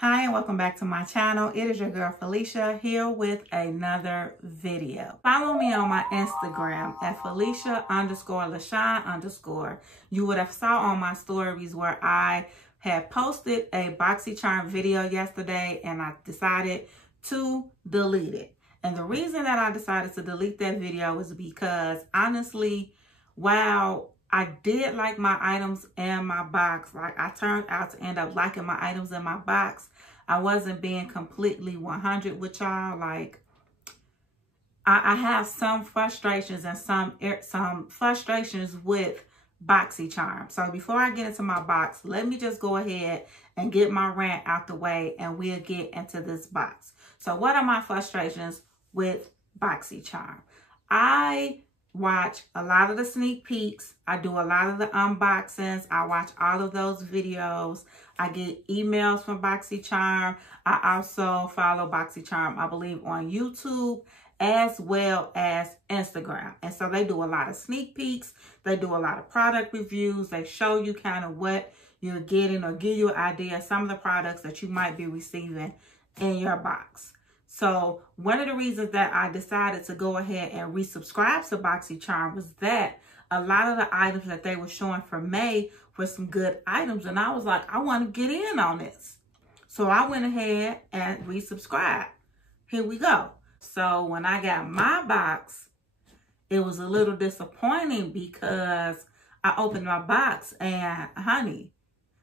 Hi and welcome back to my channel. It is your girl Felicia here with another video. Follow me on my Instagram at Felicia_LaShawn_. You would have saw on my stories where I had posted a BoxyCharm video yesterday and I decided to delete it. And the reason that I decided to delete that video is because honestly, while I did like my items in my box, like I turned out to end up liking my items in my box, I wasn't being completely 100 with y'all. Like I have some frustrations and some frustrations with BoxyCharm. So before I get into my box, let me just go ahead and get my rant out the way and we'll get into this box. So what are my frustrations with BoxyCharm? I watch a lot of the sneak peeks. I do a lot of the unboxings. I watch all of those videos. I get emails from BoxyCharm. I also follow BoxyCharm, I believe, on YouTube as well as Instagram. And so they do a lot of sneak peeks. They do a lot of product reviews. They show you kind of what you're getting or give you an idea of some of the products that you might be receiving in your box. So one of the reasons that I decided to go ahead and resubscribe to BoxyCharm was that a lot of the items that they were showing for May were some good items. And I was like, I want to get in on this. So I went ahead and resubscribed. Here we go. So when I got my box, it was a little disappointing because I opened my box and honey,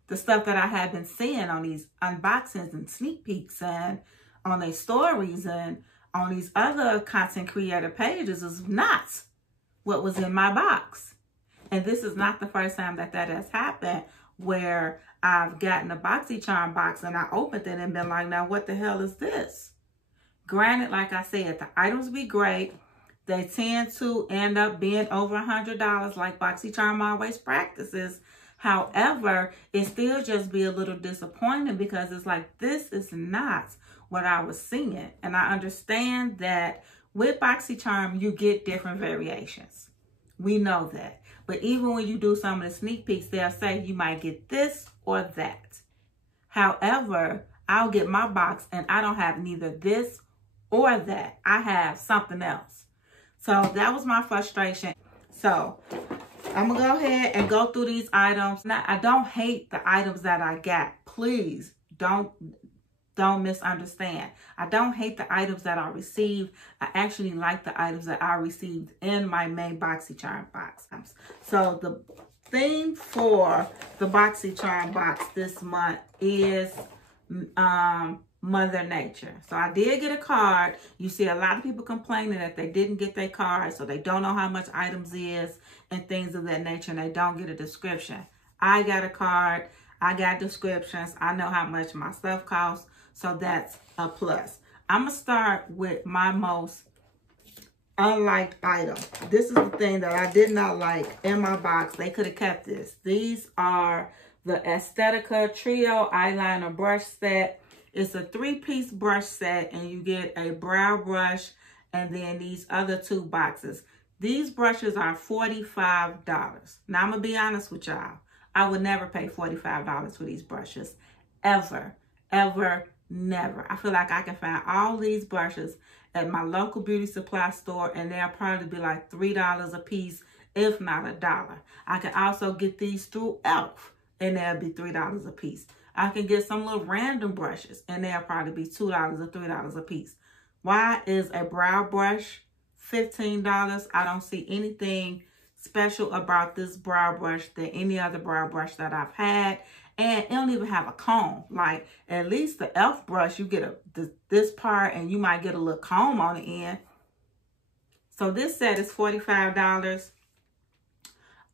the stuff that I had been seeing on these unboxings and sneak peeks and on their stories and on these other content creator pages is not what was in my box. And this is not the first time that that has happened where I've gotten a BoxyCharm box and I opened it and been like, now what the hell is this? Granted, like I said, the items be great. They tend to end up being over $100 like BoxyCharm always practices. However, it still just be a little disappointing because it's like, this is not what I was seeing. And I understand that with BoxyCharm, you get different variations. We know that. But even when you do some of the sneak peeks, they'll say you might get this or that. However, I'll get my box and I don't have neither this or that. I have something else. So that was my frustration. So I'm going to go ahead and go through these items. Now, I don't hate the items that I got. Please don't misunderstand. I don't hate the items that I received. I actually like the items that I received in my main BoxyCharm box. So the theme for the BoxyCharm box this month is Mother Nature. So I did get a card. You see a lot of people complaining that they didn't get their card, so they don't know how much items is and things of that nature, and they don't get a description. I got a card. I got descriptions. I know how much my stuff costs, so that's a plus. I'm going to start with my most unliked item. This is the thing that I did not like in my box. They could have kept this. These are the Aesthetica Trio Eyeliner Brush Set. It's a 3-piece brush set, and you get a brow brush and then these other 2 boxes. These brushes are $45. Now, I'm going to be honest with y'all. I would never pay $45 for these brushes. Ever, ever, never. I feel like I can find all these brushes at my local beauty supply store, and they'll probably be like $3 a piece, if not $1. I can also get these through Elf, and they'll be $3 a piece. I can get some little random brushes, and they'll probably be $2 or $3 a piece. Why is a brow brush $15? I don't see anything special about this brow brush than any other brow brush that I've had. And it don't even have a comb. Like, at least the Elf brush, you get this part and you might get a little comb on the end. So this set is $45.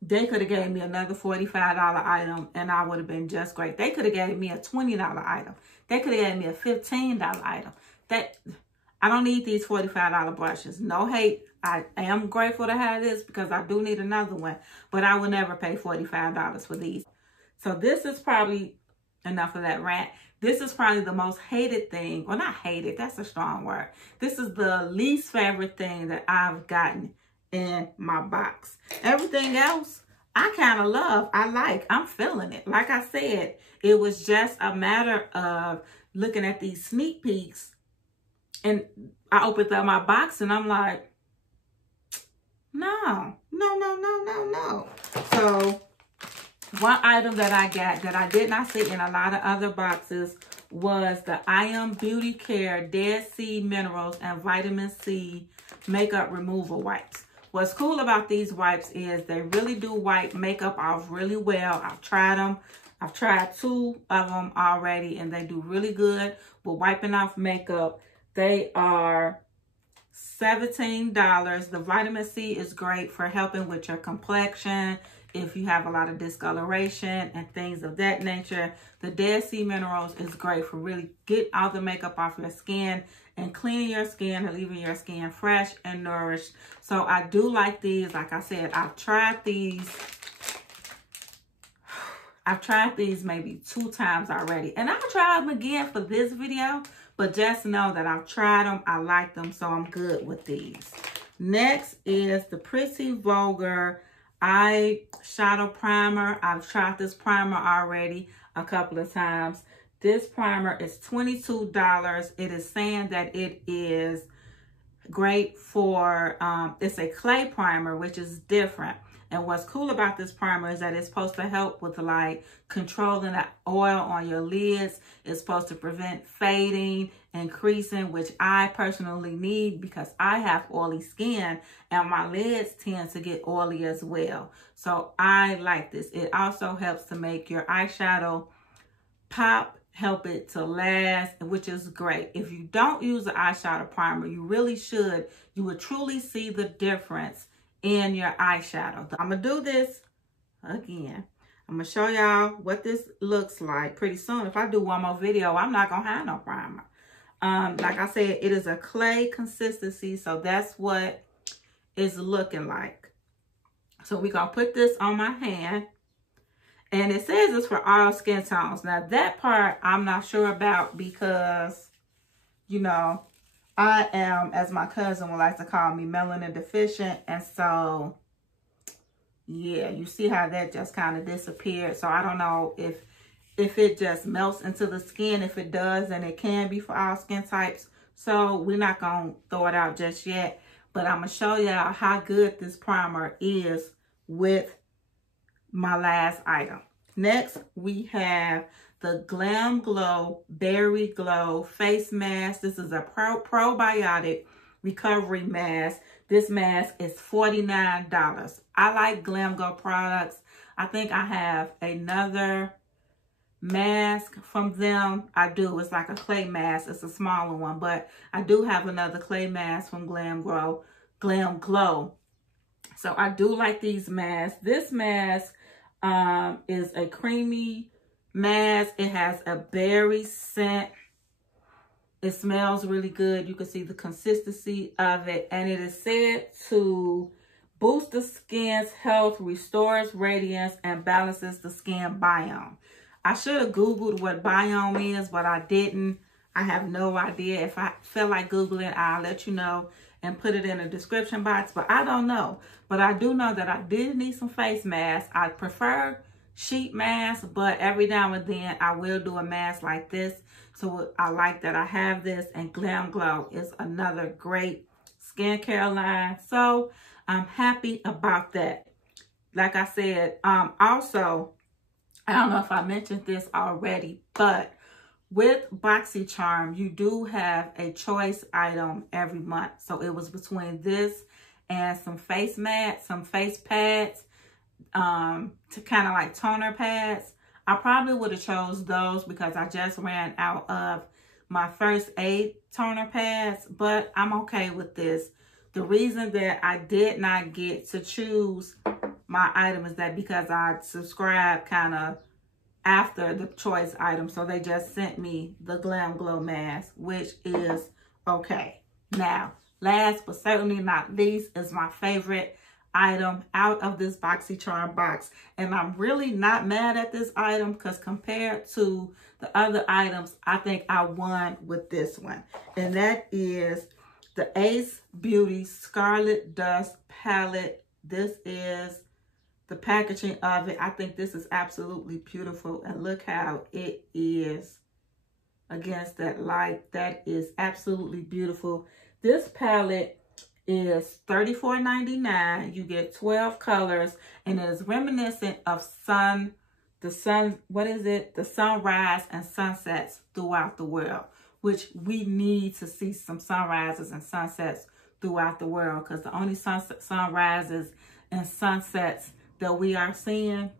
They could have gave me another $45 item and I would have been just great. They could have gave me a $20 item. They could have gave me a $15 item. I don't need these $45 brushes. No hate. I am grateful to have this because I do need another one. But I would never pay $45 for these. So this is probably enough of that rant. This is probably the most hated thing. Well, not hated. That's a strong word. This is the least favorite thing that I've gotten in my box. Everything else, I kind of love. I like. I'm feeling it. Like I said, it was just a matter of looking at these sneak peeks, and I opened up my box and I'm like, no. So one item that I got that I did not see in a lot of other boxes was the I Am Beauty Care Dead Sea Minerals and Vitamin C Makeup Removal Wipes. What's cool about these wipes is they really do wipe makeup off really well. I've tried them. I've tried 2 of them already, and they do really good with wiping off makeup. They are $17. The vitamin C is great for helping with your complexion if you have a lot of discoloration and things of that nature. The Dead Sea Minerals is great for really getting all the makeup off your skin and cleaning your skin and leaving your skin fresh and nourished. So I do like these. Like I said, I've tried these maybe 2 times already. And I'll try them again for this video. But just know that I've tried them. I like them. So I'm good with these. Next is the Pretty Vulgar Eyeshadow Primer. I've tried this primer already a couple of times. This primer is $22. It is saying that it is great for, it's a clay primer, which is different. And what's cool about this primer is that it's supposed to help with like controlling the oil on your lids. It's supposed to prevent fading and creasing, which I personally need because I have oily skin and my lids tend to get oily as well. So I like this. It also helps to make your eyeshadow pop, help it to last, which is great. If you don't use the eyeshadow primer, you really should. You will truly see the difference in your eyeshadow. I'm gonna do this again. I'm gonna show y'all what this looks like pretty soon. If I do one more video, I'm not gonna have no primer. Like I said, it is a clay consistency, so that's what it's looking like. So we're gonna put this on my hand, and it says it's for all skin tones. Now that part I'm not sure about because, you know, I am, as my cousin would like to call me, melanin deficient. And so, yeah, you see how that just kind of disappeared. So I don't know if it just melts into the skin. If it does, then it can be for all skin types. So we're not going to throw it out just yet. But I'm going to show y'all how good this primer is with my last item. Next, we have the Glam Glow Berry Glow Face Mask. This is a probiotic recovery mask. This mask is $49. I like Glam Glow products. I think I have another mask from them. I do. It's like a clay mask. It's a smaller one, but I do have another clay mask from Glam Glow. So I do like these masks. This mask is a creamy mask. It has a berry scent. It smells really good. You can see the consistency of it. And it is said to boost the skin's health, restores radiance, and balances the skin biome. I should have Googled what biome is, but I didn't. I have no idea. If I feel like Googling, I'll let you know and put it in the description box. But I don't know. But I do know that I did need some face masks. I prefer sheet mask, but every now and then I will do a mask like this. So I like that I have this, and Glam Glow is another great skincare line. So I'm happy about that. Like I said, also, I don't know if I mentioned this already, but with BoxyCharm, you do have a choice item every month. So it was between this and some face mats, some face pads, to kind of like toner pads. I probably would have chose those because I just ran out of my first aid toner pads, but I'm okay with this. The reason that I did not get to choose my item is that because I subscribed kind of after the choice item, so they just sent me the Glam Glow mask, which is okay. Now, last but certainly not least is my favorite item out of this BoxyCharm box. And I'm really not mad at this item because compared to the other items, I think I won with this one. And that is the Ace Beauty Scarlet Dust Palette. This is the packaging of it. I think this is absolutely beautiful. And look how it is against that light. That is absolutely beautiful. This palette is $34.99. You get 12 colors, and it is reminiscent of the sunrise and sunsets throughout the world, which we need to see some sunrises and sunsets throughout the world, because the only sunrises and sunsets that we are seeing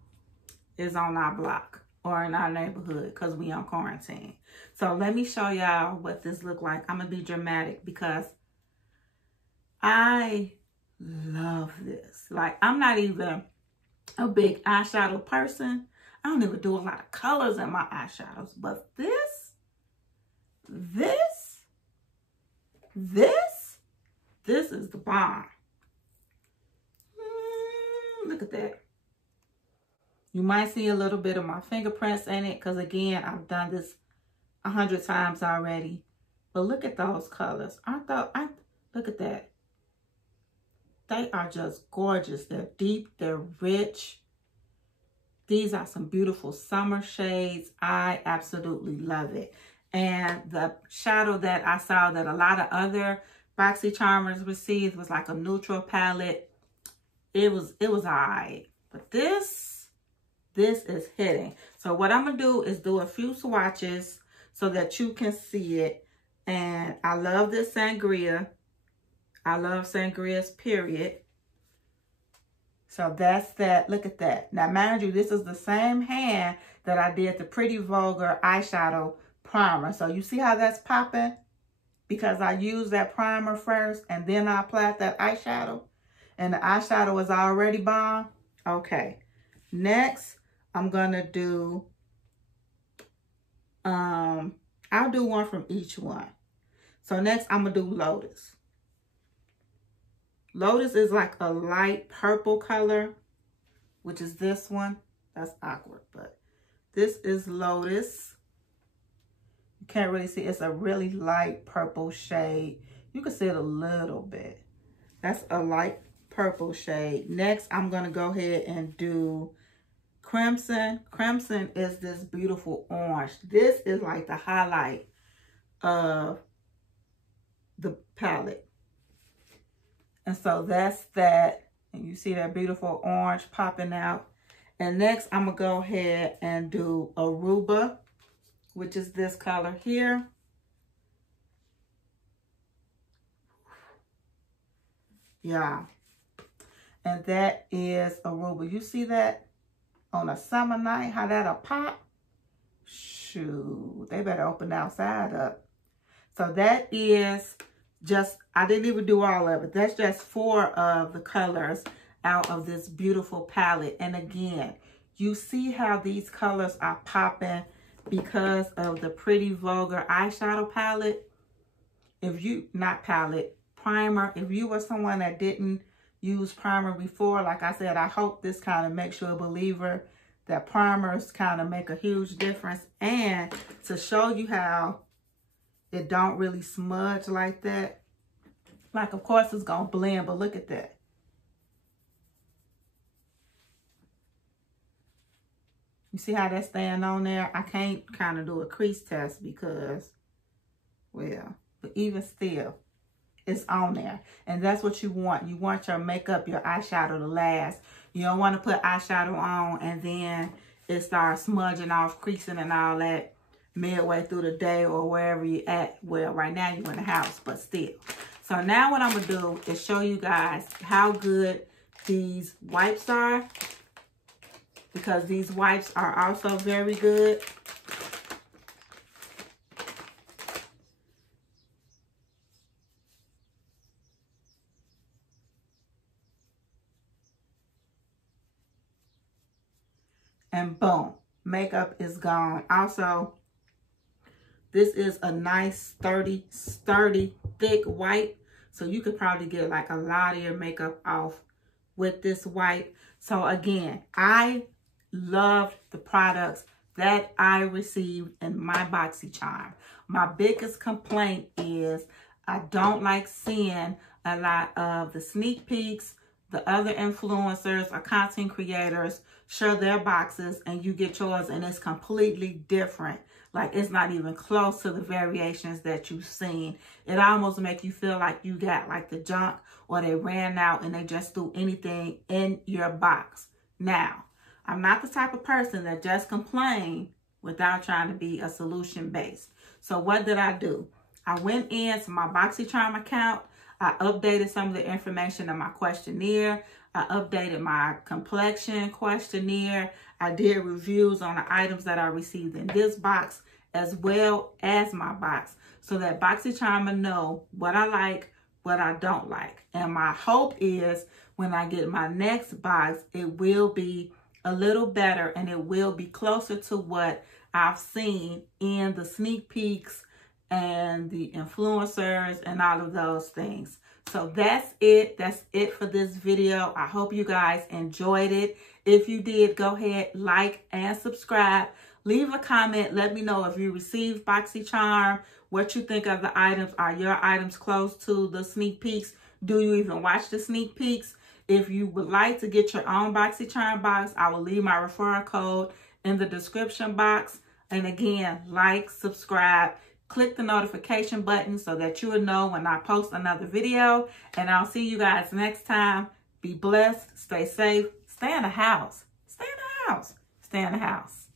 is on our block or in our neighborhood, because we on quarantine. So let me show y'all what this look like. I'm gonna be dramatic because I love this. Like, I'm not even a big eyeshadow person. I don't even do a lot of colors in my eyeshadows, but this is the bomb. Look at that. You might see a little bit of my fingerprints in it, because again, I've done this 100 times already. But look at those colors. Look at that. They are just gorgeous. They're deep, they're rich. These are some beautiful summer shades. I absolutely love it. And the shadow that I saw that a lot of other BoxyCharmers received was like a neutral palette. It was all right. But this is hitting. So what I'm gonna do is do a few swatches so that you can see it. And I love this sangria. I love sangrias, period. So that's that. Look at that. Now, mind you, this is the same hand that I did the Pretty Vulgar eyeshadow primer. So you see how that's popping? Because I used that primer first and then I applied that eyeshadow. And the eyeshadow is already bomb. Okay. Next, I'm going to do, I'll do one from each one. So next, I'm going to do Lotus. Lotus is like a light purple color, which is this one. That's awkward, but this is Lotus. You can't really see. It's a really light purple shade. You can see it a little bit. That's a light purple shade. Next, I'm going to go ahead and do Crimson. Crimson is this beautiful orange. This is like the highlight of the palette. And so that's that. And you see that beautiful orange popping out. And next, I'm going to go ahead and do Aruba, which is this color here. Yeah. And that is Aruba. You see that on a summer night, how that'll pop? Shoot, they better open the outside up. So that is just, I didn't even do all of it. That's just 4 of the colors out of this beautiful palette. And again, you see how these colors are popping because of the Pretty Vulgar eyeshadow palette. Primer. If you were someone that didn't use primer before, like I said, I hope this kind of makes you a believer that primers kind of make a huge difference. And to show you how it don't really smudge like that. Like, of course, it's going to blend, but look at that. You see how that's staying on there? I can't kind of do a crease test because, well, but even still, it's on there. And that's what you want. You want your makeup, your eyeshadow to last. You don't want to put eyeshadow on and then it starts smudging off, creasing and all that midway through the day or wherever you're at. Well, right now you're in the house, but still. So now what I'm going to do is show you guys how good these wipes are, because these wipes are also very good. And boom, makeup is gone. Also, this is a nice, sturdy, thick wipe. So you could probably get like a lot of your makeup off with this wipe. So again, I loved the products that I received in my BoxyCharm. My biggest complaint is I don't like seeing a lot of the sneak peeks, the other influencers or content creators share their boxes and you get yours and it's completely different. Like, it's not even close to the variations that you've seen. It almost makes you feel like you got like the junk, or they ran out and they just threw anything in your box. Now, I'm not the type of person that just complain without trying to be a solution based. So what did I do? I went into my BoxyCharm account. I updated some of the information in my questionnaire. I updated my complexion questionnaire. I did reviews on the items that I received in this box as well as my box, so that BoxyCharm will know what I like, what I don't like. And my hope is when I get my next box, it will be a little better and it will be closer to what I've seen in the sneak peeks and the influencers and all of those things. So that's it. That's it for this video. I hope you guys enjoyed it. If you did, go ahead, like and subscribe. Leave a comment. Let me know if you received BoxyCharm, what you think of the items. Are your items close to the sneak peeks? Do you even watch the sneak peeks? If you would like to get your own BoxyCharm box, I will leave my referral code in the description box. And again, like, subscribe, click the notification button so that you will know when I post another video. And I'll see you guys next time. Be blessed, stay safe, stay in the house. Stay in the house. Stay in the house.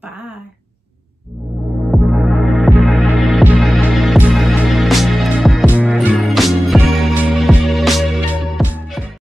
Bye.